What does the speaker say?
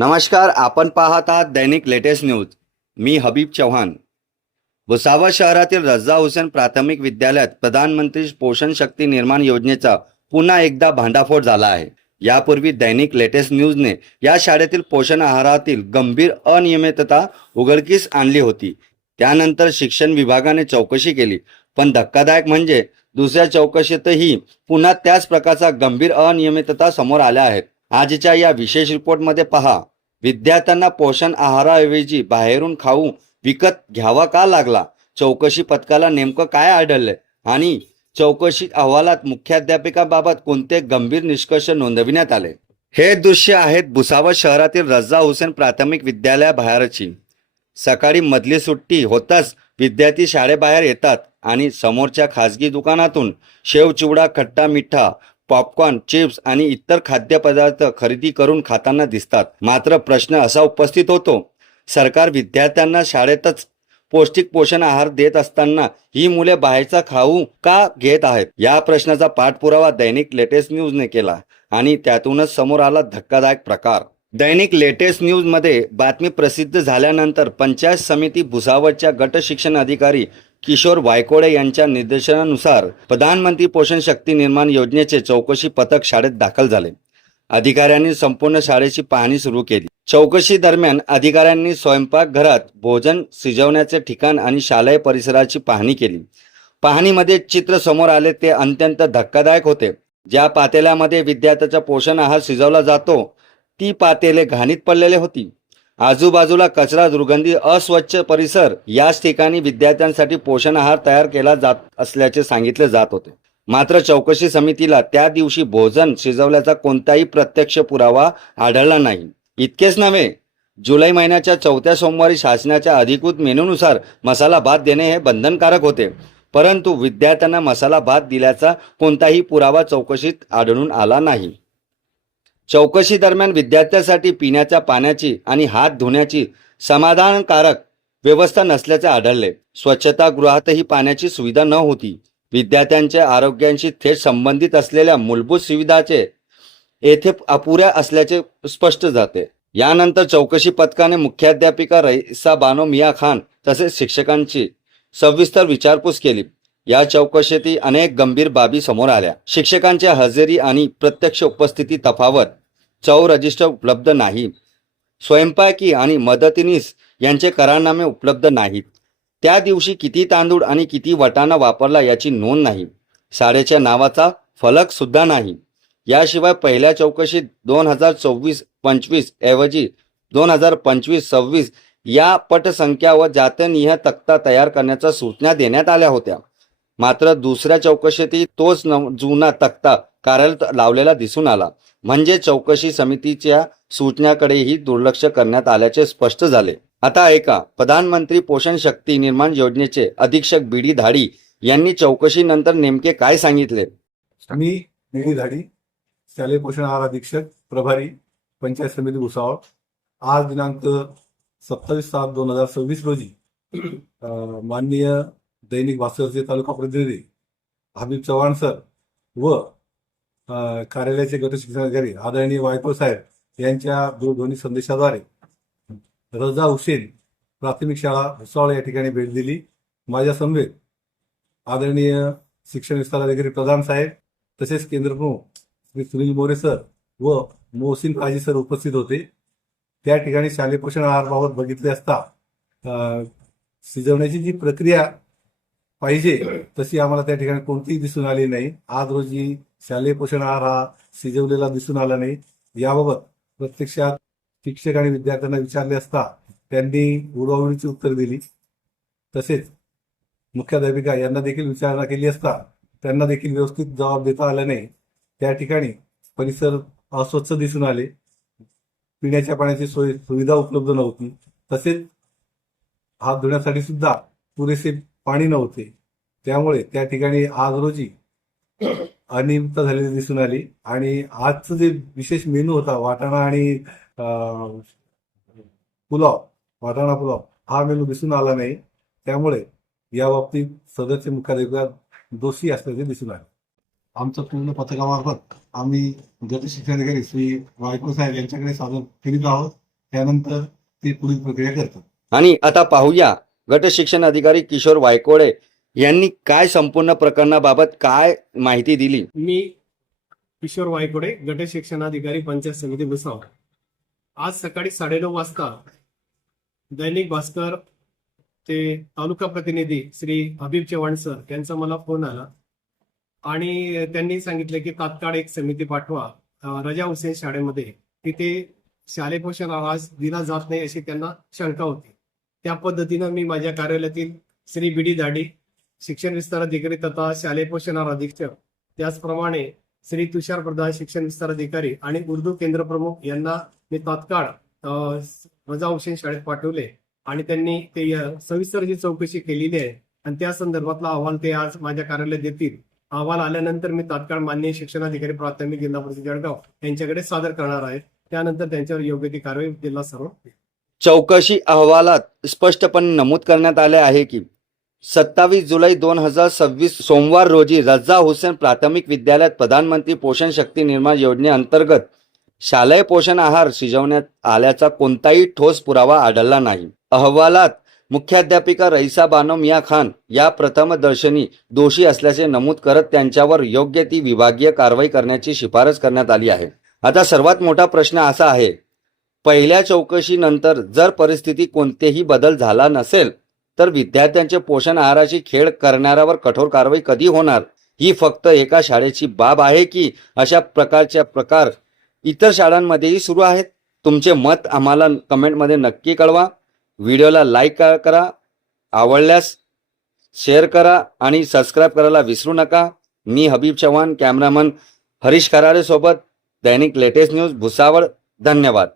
नमस्कार, आपण पाहत आहात दैनिक लेटेस्ट न्यूज. मी हबीब चव्हाण. भुसावळ शहरातील रजा हुसेन प्राथमिक विद्यालयात प्रधानमंत्री पोषण शक्ती निर्माण योजनेचा पुन्हा एकदा भांडाफोड झाला आहे. यापूर्वी दैनिक लेटेस्ट न्यूजने या शाळेतील पोषण आहारातील गंभीर अनियमितता उघडकीस आणली होती. त्यानंतर शिक्षण विभागाने चौकशी केली, पण धक्कादायक म्हणजे दुसऱ्या चौकशीतही पुन्हा त्याच प्रकारचा गंभीर अनियमितता समोर आल्या आहेत. आजच्या या विशेष रिपोर्टमध्ये पहा, विद्यार्थ्यांना पोषण आहाराऐवजी बाहेरून खाऊ विकत घ्यावा का लागला, चौकशी पथकाला नेमकं काय आढळले आणि चौकशी अहवालात मुख्याध्यापकाबाबत कोणते गंभीर निष्कर्ष नोंदविण्यात आले. हे दृश्य आहेत भुसावळ शहरातील रजा हुसेन प्राथमिक विद्यालयाबाहेरची. सकाळी मधली सुट्टी होताच विद्यार्थी शाळेबाहेर येतात आणि समोरच्या खासगी दुकानातून शेव चिवडा, खट्टा मिठा, पॉपकॉर्न, चिप्स आणि इतर खाद्यपदार्थ खरेदी करून खाताना दिसतात. मात्र प्रश्न असा उपस्थित होतो, सरकार विद्यार्थ्यांना शाळेतच पौष्टिक पोषण आहार देत असताना ही मुले बाहेरचा खाऊ का घेत आहेत? या प्रश्नाचा पाठपुरावा दैनिक लेटेस्ट न्यूजने केला आणि त्यातूनच समोर आला धक्कादायक प्रकार. दैनिक लेटेस्ट न्यूज मध्ये बातमी प्रसिद्ध झाल्यानंतर पंचायत समिती भुसावळच्या गट शिक्षण अधिकारी किशोर वायकोडे यांच्या निर्देशनानुसार प्रधानमंत्री पोषण शक्ती निर्माण योजनेचे चौकशी पथक शाळेत दाखल झाले. अधिकाऱ्यांनी संपूर्ण शाळेची पाहणी सुरू केली. चौकशी दरम्यान अधिकाऱ्यांनी स्वयंपाकघरात भोजन शिजवण्याचे ठिकाण आणि शालेय परिसराची पाहणी केली. पाहणीमध्ये चित्र समोर आले ते अत्यंत धक्कादायक होते. ज्या पातेल्यामध्ये विद्यार्थ्याचा पोषण आहार शिजवला जातो ती पातेले घाणीत पडलेले होती. आजूबाजूला कचरा, दुर्गंधी, अस्वच्छ परिसर. याच ठिकाणी विद्यार्थ्यांसाठी पोषण आहार तयार केला जात असल्याचे सांगितले जात होते. मात्र चौकशी समितीला त्या दिवशी भोजन शिजवल्याचा कोणताही प्रत्यक्ष पुरावा आढळला नाही. इतकेच नव्हे, जुलै महिन्याच्या 4थ्या सोमवारी शासनाच्या अधिकृत मेनूनुसार मसाला भात देणे हे बंधनकारक होते, परंतु विद्यार्थ्यांना मसाला भात दिल्याचा कोणताही पुरावा चौकशीत आढळून आला नाही. चौकशी दरम्यान विद्यार्थ्यांसाठी पिण्याच्या पाण्याची आणि हात धुण्याची समाधानकारक व्यवस्था नसल्याचे आढळले. स्वच्छतागृहातही पाण्याची सुविधा न होती. विद्यार्थ्यांच्या आरोग्याशी थेट संबंधित असलेल्या मूलभूत सुविधाचे येथे अपुऱ्या असल्याचे स्पष्ट जाते. यानंतर चौकशी पथकाने मुख्याध्यापिका रईसा बानो मिया खान तसेच शिक्षकांची सविस्तर विचारपूस केली. या चौकशीतही अनेक गंभीर बाबी समोर आल्या. शिक्षकांच्या हजेरी आणि प्रत्यक्ष उपस्थिती तफावत, चौ रजिस्टर उपलब्ध नाही, स्वयंपाकी आणि मदतनीस यांचे करारनामे उपलब्ध नाहीत, त्या दिवशी किती तांदूळ आणि किती वाटाणा वापरला याची नोंद नाही, शाळेच्या नावाचा फलक सुद्धा नाही. याशिवाय पहिल्या चौकशीत 2024-25 ऐवजी 2025-26 या पटसंख्या व जातनिहाय तक्ता तयार करण्याच्या सूचना देण्यात आल्या होत्या. मात्र दुसऱ्या चौकशीतही तोच जुना तक्ता कार्यालयात लावलेला दिसून आला. म्हणजे चौकशी समितीच्या सूचनाकडेही दुर्लक्ष करण्यात आल्याचे स्पष्ट झाले. आता ऐका, प्रधानमंत्री पोषण शक्ती निर्माण योजनेचे अधीक्षक बीडी धाडी यांनी चौकशीनंतर नेमके काय सांगितले. मी बीडी धाडी, शालेय पोषण आहार अधीक्षक प्रभारी, पंचायत समिती भुसावळ. आज दिनांक 27/7/2026 रोजी माननीय दैनिक भास्करचे तालुका प्रतिनिधी हबीब चव्हाण सर व कार्यालयाचे गट शिक्षणाधिकारी आदरणीय वायको साहेब यांच्या दूरध्वनी संदेशाद्वारे रजा हुसेन प्राथमिक शाळा भुसावळ या ठिकाणी भेट दिली. माझ्या समवेत आदरणीय शिक्षण विस्तार अधिकारी प्रधान साहेब तसेच केंद्रप्रमुख श्री सुनील मोरे सर व मोहसिन काजी सर उपस्थित होते. त्या ठिकाणी शालेय पोषण आहाराबाबत बघितले असता शिजवण्याची जी प्रक्रिया पाहिजे तशी आम्हाला त्या ठिकाणी कोणतीही दिसून आली नाही. आज रोजी शालेय पोषण आहार हा शिजवलेला दिसून आला नाही. याबाबत प्रत्यक्षात शिक्षक आणि विद्यार्थ्यांना विचारले असता त्यांनी उडवाउडीची उत्तर दिली. तसेच मुख्याध्यापिका यांना देखील विचारणा केली असता त्यांना देखील व्यवस्थित जबाब देता आला नाही. त्या ठिकाणी परिसर अस्वच्छ दिसून आले, पिण्याच्या पाण्याची सुविधा उपलब्ध नव्हती, तसेच हात धुण्यासाठी सुद्धा पुरेसे पाणी नव्हते. त्यामुळे त्या ठिकाणी आज रोजी अनियमितता झालेली दिसून आली. आणि आजचं जे विशेष मेनू होता वाटाणा आणि वाटाणा पुलाव हा मेनू दिसून आला नाही. त्यामुळे या बाबतीत सदरचे मुख्याधिकारी दोषी असल्याचे दिसून आले. आमचं पूर्ण पथकामार्फत आम्ही गट शिक्षणाधिकारी श्री वायको साहेब यांच्याकडे सादर करीत आहोत. त्यानंतर ते पुढील प्रक्रिया करतात. आणि आता पाहूया गट शिक्षण अधिकारी किशोर वायकोडे यांनी काय संपूर्ण प्रकरणाबाबत काय माहिती दिली. मी किशोर वायकोडे, गट शिक्षणाधिकारी, पंचायत समिती भुसावळ. आज सकाळी 9:30 वाजता दैनिक भास्कर ते तालुका प्रतिनिधी श्री हबीब चव्हाण सर यांचा मला फोन आला आणि त्यांनी सांगितले की तात्काळ एक समिती पाठवा रजा हुसेन शाळेमध्ये. तिथे शालेय पोषण आहार दिला जात नाही अशी त्यांना शंका होती. त्या पद्धतीनं मी माझ्या कार्यालयातील श्री बी डी दाडी, शिक्षण विस्तार अधिकारी तथा शालेय पोषण आहार अधीक्षक, त्याचप्रमाणे श्री तुषार प्रधान, शिक्षण विस्तार अधिकारी आणि उर्दू केंद्र प्रमुख यांना मी तात्काळ रजा हुसेन शाळेत पाठवले आणि त्यांनी ते सविस्तर जी चौकशी केलेली आहे आणि त्या संदर्भातला अहवाल ते आज माझ्या कार्यालयात देतील. अहवाल आल्यानंतर मी तात्काळ माननीय शिक्षणाधिकारी प्राथमिक जिल्हा परिषद जळगाव यांच्याकडे सादर करणार आहे. त्यानंतर त्यांच्यावर योग्य ती कारवाई जिल्हा सर्व. चौकशी अहवालात स्पष्टपणे नमूद करण्यात आले आहे की 27 जुलै 2026 सोमवार रोजी रजा हुसेन प्राथमिक विद्यालयात प्रधानमंत्री पोषण शक्ती निर्माण योजनेअंतर्गत शालेय पोषण आहार शिजवण्यात आल्याचा कोणताही ठोस पुरावा आढळला नाही. अहवालात मुख्याध्यापिका रईसा बानो मिया खान या प्रथमदर्शनी दोषी असल्याचे नमूद करत त्यांच्यावर योग्य ती विभागीय कारवाई करण्याची शिफारस करण्यात आली आहे. आता सर्वात मोठा प्रश्न असा आहे, पहिल्या चौकशीनंतर जर परिस्थिती कोणतेही बदल झाला नसेल तर विद्यार्थ्यांचे पोषण आहाराची खेळ करणाऱ्यावर कठोर कारवाई कधी होणार? ही फक्त एका शाळेची बाब आहे की अशा प्रकारच्या प्रकार इतर शाळांमध्येही सुरू आहेत? तुमचे मत आम्हाला कमेंटमध्ये नक्की कळवा. व्हिडिओला लाईक करा, आवडल्यास शेअर करा आणि सबस्क्राईब करायला विसरू नका. मी हबीब चव्हाण, कॅमेरामन हरीश खराडे सोबत दैनिक लेटेस्ट न्यूज भुसावळ. धन्यवाद.